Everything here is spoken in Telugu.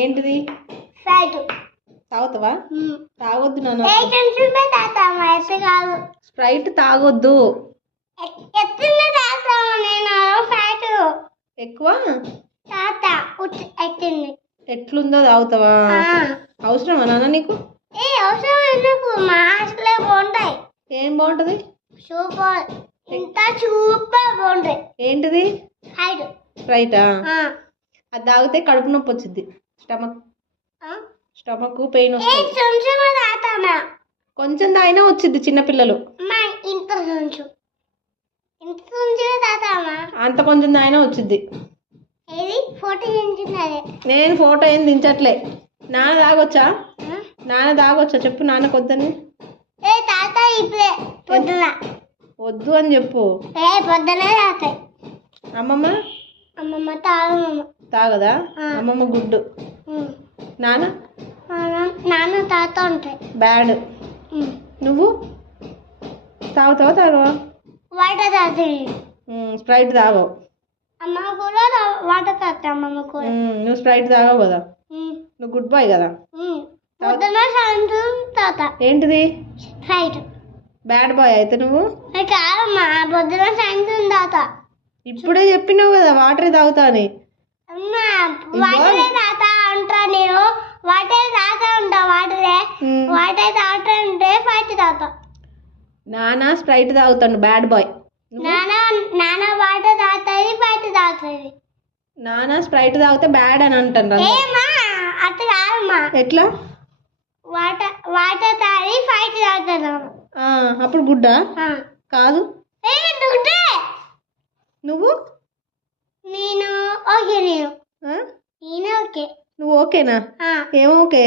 ఏంటిది? తాగుతావా? తాగొద్దు నాన్న. స్ప్రైట్ తాగొద్దు. ఎక్కువ ఎట్లుందో తాగుతావా? అవసరమా నాన్న నీకు? ఏం బాగుంటది? ఏంటిది? స్ప్రైటా? అది తాగితే కడుపు నొప్పి వచ్చింది. స్టమక్ పెయిన్ వస్తుంది. కొంచెం తాగినా వచ్చింది చిన్నపిల్లలు. అంత కొంచెం తాగినా వచ్చింది. నేను ఫోటో ఏం దించట్లే. నాన్న తాగొచ్చా? నాన్న తాగొచ్చా చెప్పు. నాన్న కొద్దని వద్దు అని చెప్పు. అమ్మమ్మ తాగదా? అమ్మమ్మ గుడ్డు. నాన్న తాత ఉంటాయి బ్యాడ్. నువ్వు తాగుతావా? తాగవా? వాటర్ తాగుతాయి. స్ప్రైట్ తాగవు. అమ్మ కూడా వాటర్ తాగుతా. అమ్మమ్మ కూడా. నువ్వు స్ప్రైట్ తాగవు కదా. నువ్వు గుడ్ బాయ్ కదా. ఏంటిది? స్ప్రైట్. బ్యాడ్ బాయ్ అయితే నువ్వు. ఇప్పుడే చెప్పినావు కదా వాటరే తాగుతా అని. నానా స్ప్రైట్ తాగుతాను. Bad boy. నానా స్ప్రైట్ తాగితే బ్యాడ్ అని అంటాను. ఎట్లా? అప్పుడు గుడ్డా? కాదు. నువ్వు నువ్వు ఓకేనా? ఏం ఓకే?